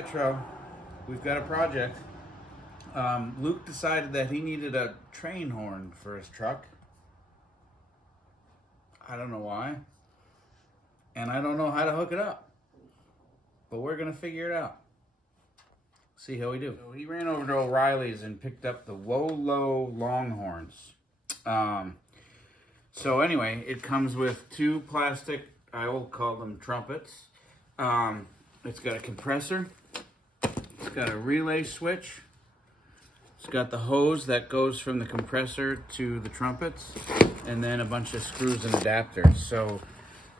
Petro, we've got a project. Luke decided that he needed a train horn for his truck. I don't know why. And I don't know how to hook it up. But we're going to figure it out. See how we do. So he ran over to O'Reilly's and picked up the Wolo Longhorns. So anyway, it comes with two plastic, I will call them trumpets. It's got a compressor. It's got a relay switch. It's got the hose that goes from the compressor to the trumpets, and then a bunch of screws and adapters. So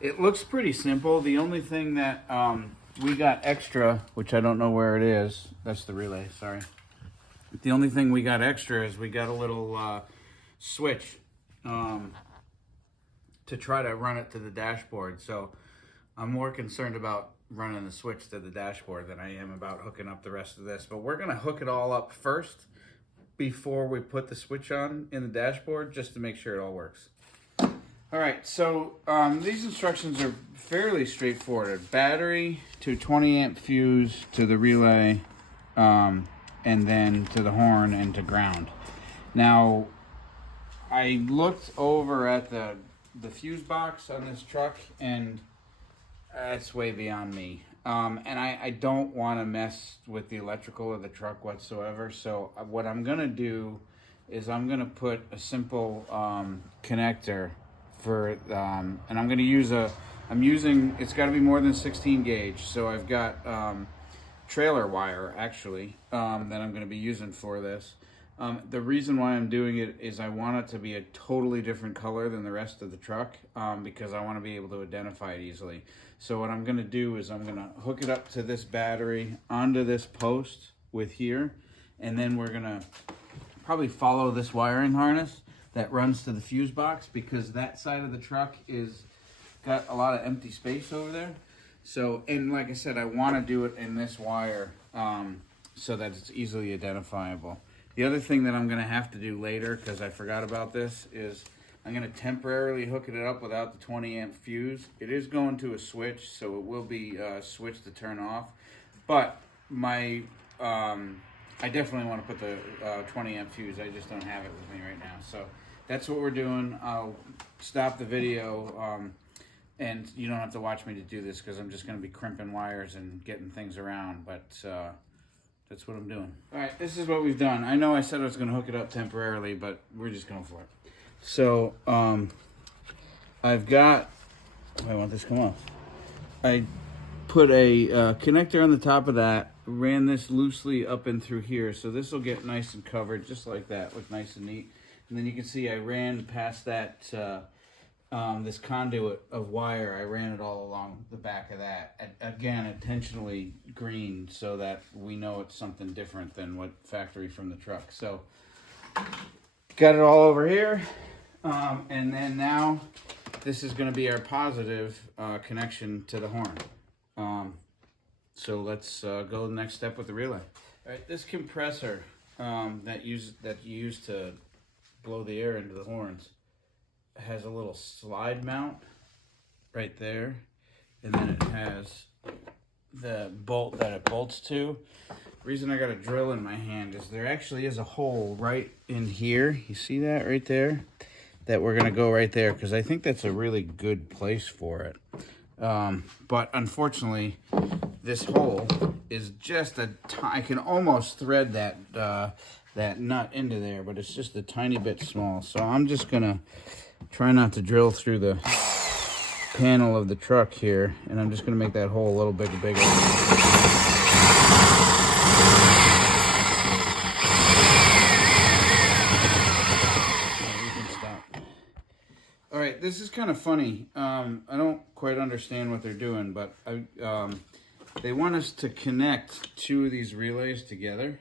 it looks pretty simple. The only thing that we got extra, which I don't know where it is, that's the relay, sorry. The only thing we got extra is we got a little switch to try to run it to the dashboard. So I'm more concerned about running the switch to the dashboard than I am about hooking up the rest of this. But we're gonna hook it all up first before we put the switch on in the dashboard, just to make sure it all works. All right, so these instructions are fairly straightforward. Battery to 20 amp fuse to the relay, and then to the horn and to ground. Now, I looked over at the fuse box on this truck, and it's way beyond me. And I don't want to mess with the electrical of the truck whatsoever. So what I'm going to do is I'm going to put a simple connector for, and I'm going to use it's got to be more than 16 gauge. So I've got trailer wire actually that I'm going to be using for this. The reason why I'm doing it is I want it to be a totally different color than the rest of the truck, because I want to be able to identify it easily. So what I'm going to do is I'm going to hook it up to this battery onto this post with here, and then we're going to probably follow this wiring harness that runs to the fuse box, because that side of the truck is got a lot of empty space over there. So, and like I said, I want to do it in this wire so that it's easily identifiable. The other thing that I'm going to have to do later, because I forgot about this, is I'm going to temporarily hook it up without the 20 amp fuse. It is going to a switch, so it will be switched to turn off. But my, I definitely want to put the 20 amp fuse. I just don't have it with me right now. So that's what we're doing. I'll stop the video, and you don't have to watch me to do this, because I'm just going to be crimping wires and getting things around. But that's what I'm doing. All right, this is what we've done. I know I said I was going to hook it up temporarily, but we're just going for it. So I've got, I want this to come off. I put a connector on the top of that, ran this loosely up and through here. So this will get nice and covered, just like that, look nice and neat. And then you can see I ran past that, this conduit of wire, I ran it all along the back of that. Again, intentionally green so that we know it's something different than what factory from the truck. So got it all over here. And then now this is going to be our positive connection to the horn. So let's go to the next step with the relay. All right, this compressor that you use to blow the air into the horns has a little slide mount right there, and then it has the bolt that it bolts to. The reason I got a drill in my hand is there actually is a hole right in here. You see that right there? That we're gonna go right there, because I think that's a really good place for it. But unfortunately, this hole is just I can almost thread that that nut into there, but it's just a tiny bit small. So I'm just gonna try not to drill through the panel of the truck here, and I'm just gonna make that hole a little bit bigger. All right, this is kind of funny. I don't quite understand what they're doing, but they want us to connect two of these relays together,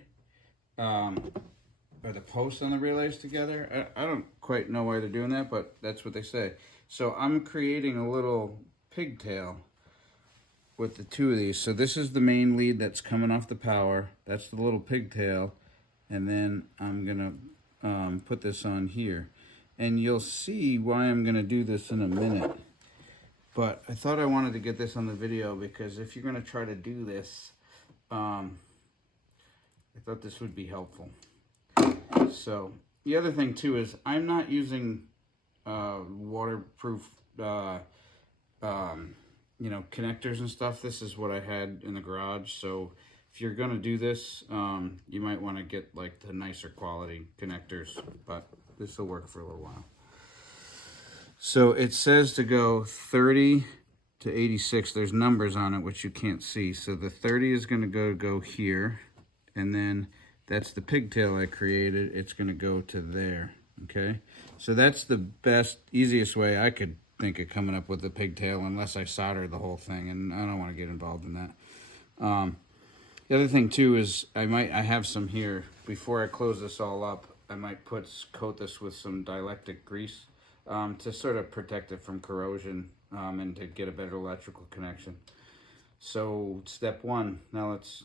or the posts on the relays together. I don't quite know why they're doing that, but that's what they say. So I'm creating a little pigtail with the two of these. So this is the main lead that's coming off the power. That's the little pigtail. And then I'm gonna put this on here. And you'll see why I'm gonna do this in a minute. But I thought I wanted to get this on the video, because if you're gonna try to do this, I thought this would be helpful. So the other thing too is I'm not using waterproof connectors and stuff. This is what I had in the garage. So if you're gonna do this, you might want to get like the nicer quality connectors, but this will work for a little while. So it says to go 30 to 86. There's numbers on it which you can't see. So the 30 is going to go here, and then that's the pigtail I created. It's going to go to there. Okay, so that's the best, easiest way I could think of coming up with the pigtail, unless I soldered the whole thing, and I don't want to get involved in that. The other thing too is I have some here. Before I close this all up, I might coat this with some dielectric grease to sort of protect it from corrosion and to get a better electrical connection. So step one, now let's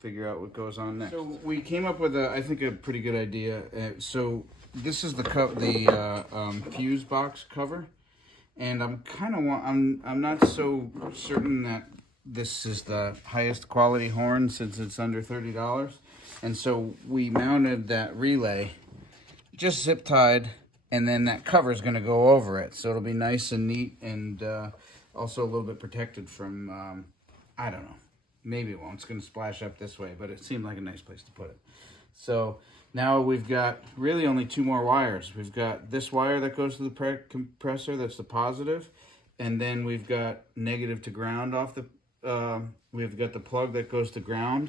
figure out what goes on next. So we came up with I think a pretty good idea. So this is the fuse box cover, and I'm not so certain that this is the highest quality horn since it's under $30, and so we mounted that relay just zip tied, and then that cover is going to go over it, so it'll be nice and neat, and also a little bit protected from I don't know, maybe it won't. It's going to splash up this way, but it seemed like a nice place to put it. So now we've got really only two more wires. We've got this wire that goes to the compressor, that's the positive, and then we've got negative to ground off the we've got the plug that goes to ground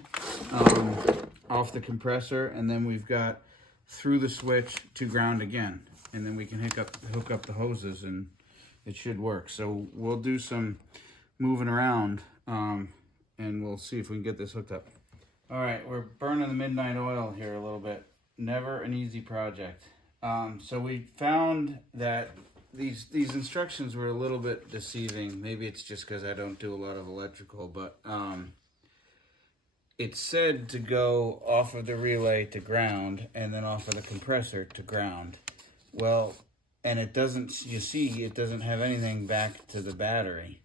off the compressor, and then we've got through the switch to ground again, and then we can hook up the hoses, and it should work. So we'll do some moving around, and we'll see if we can get this hooked up. All right, we're burning the midnight oil here a little bit. Never an easy project. So we found that these instructions were a little bit deceiving. Maybe it's just because I don't do a lot of electrical, but it said to go off of the relay to ground and then off of the compressor to ground. Well, and it doesn't, you see, it doesn't have anything back to the battery.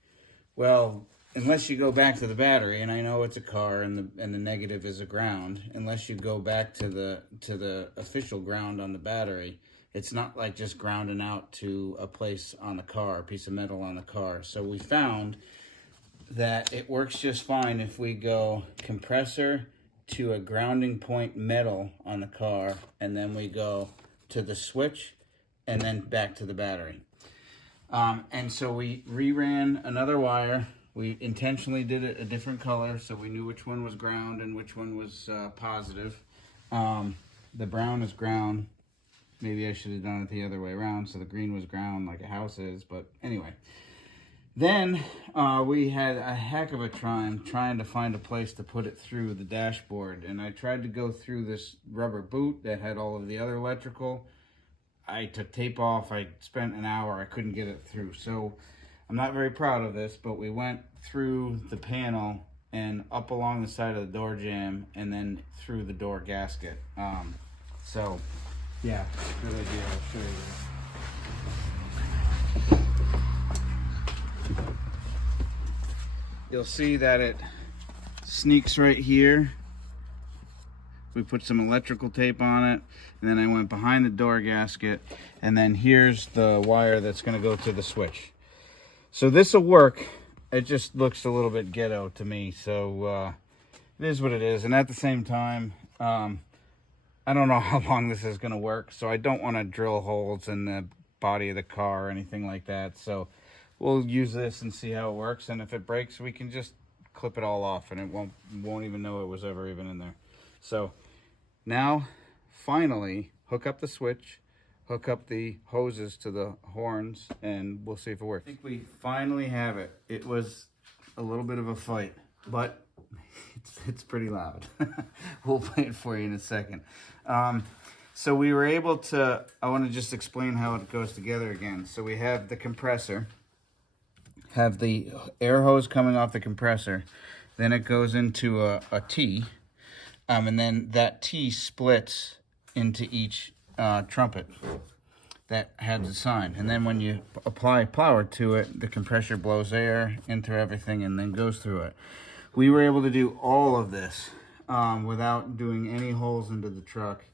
Well, unless you go back to the battery, and I know it's a car and the negative is a ground, unless you go back to the official ground on the battery, it's not like just grounding out to a place on the car, a piece of metal on the car. So we found that it works just fine if we go compressor to a grounding point metal on the car, and then we go to the switch and then back to the battery. And so we reran another wire. We intentionally did it a different color so we knew which one was ground and which one was positive. The brown is ground. Maybe I should have done it the other way around, so the green was ground like a house is, but anyway. Then we had a heck of a time trying to find a place to put it through the dashboard, and I tried to go through this rubber boot that had all of the other electrical. I took tape off. I spent an hour. I couldn't get it through, so I'm not very proud of this, but we went through the panel and up along the side of the door jamb and then through the door gasket. So yeah, good idea. I'll show you. You'll see that it sneaks right here. We put some electrical tape on it, and then I went behind the door gasket, and then here's the wire that's going to go to the switch. So this will work. It just looks a little bit ghetto to me, so it is what it is. And at the same time, I don't know how long this is going to work, so I don't want to drill holes in the body of the car or anything like that. So we'll use this and see how it works, and if it breaks, we can just clip it all off, and it won't even know it was ever even in there. So now, finally, hook up the switch, hook up the hoses to the horns, and we'll see if it works. I think we finally have it. It was a little bit of a fight, but it's pretty loud. We'll play it for you in a second. So we were able to, I want to just explain how it goes together again. So we have the compressor, have the air hose coming off the compressor, then it goes into a T, and then that T splits into each trumpet that has a sign, and then when you apply power to it, the compressor blows air into everything and then goes through it. we were able to do all of this without doing any holes into the truck,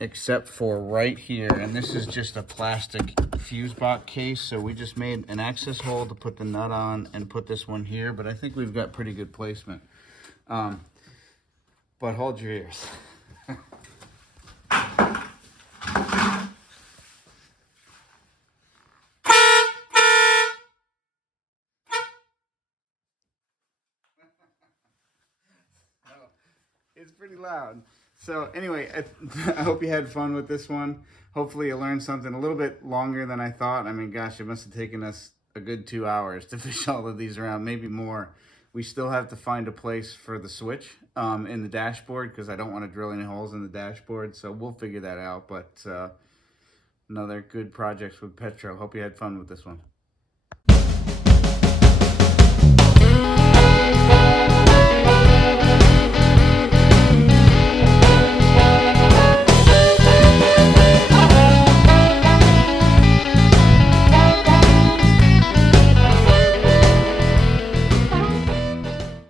except for right here. And this is just a plastic fuse box case. So we just made an access hole to put the nut on and put this one here. But I think we've got pretty good placement. But hold your ears. It's pretty loud. So anyway, I hope you had fun with this one. Hopefully you learned something a little bit longer than I thought. I mean, gosh, it must have taken us a good 2 hours to fish all of these around, maybe more. We still have to find a place for the switch in the dashboard because I don't want to drill any holes in the dashboard. So we'll figure that out. But another good project with Petro. Hope you had fun with this one.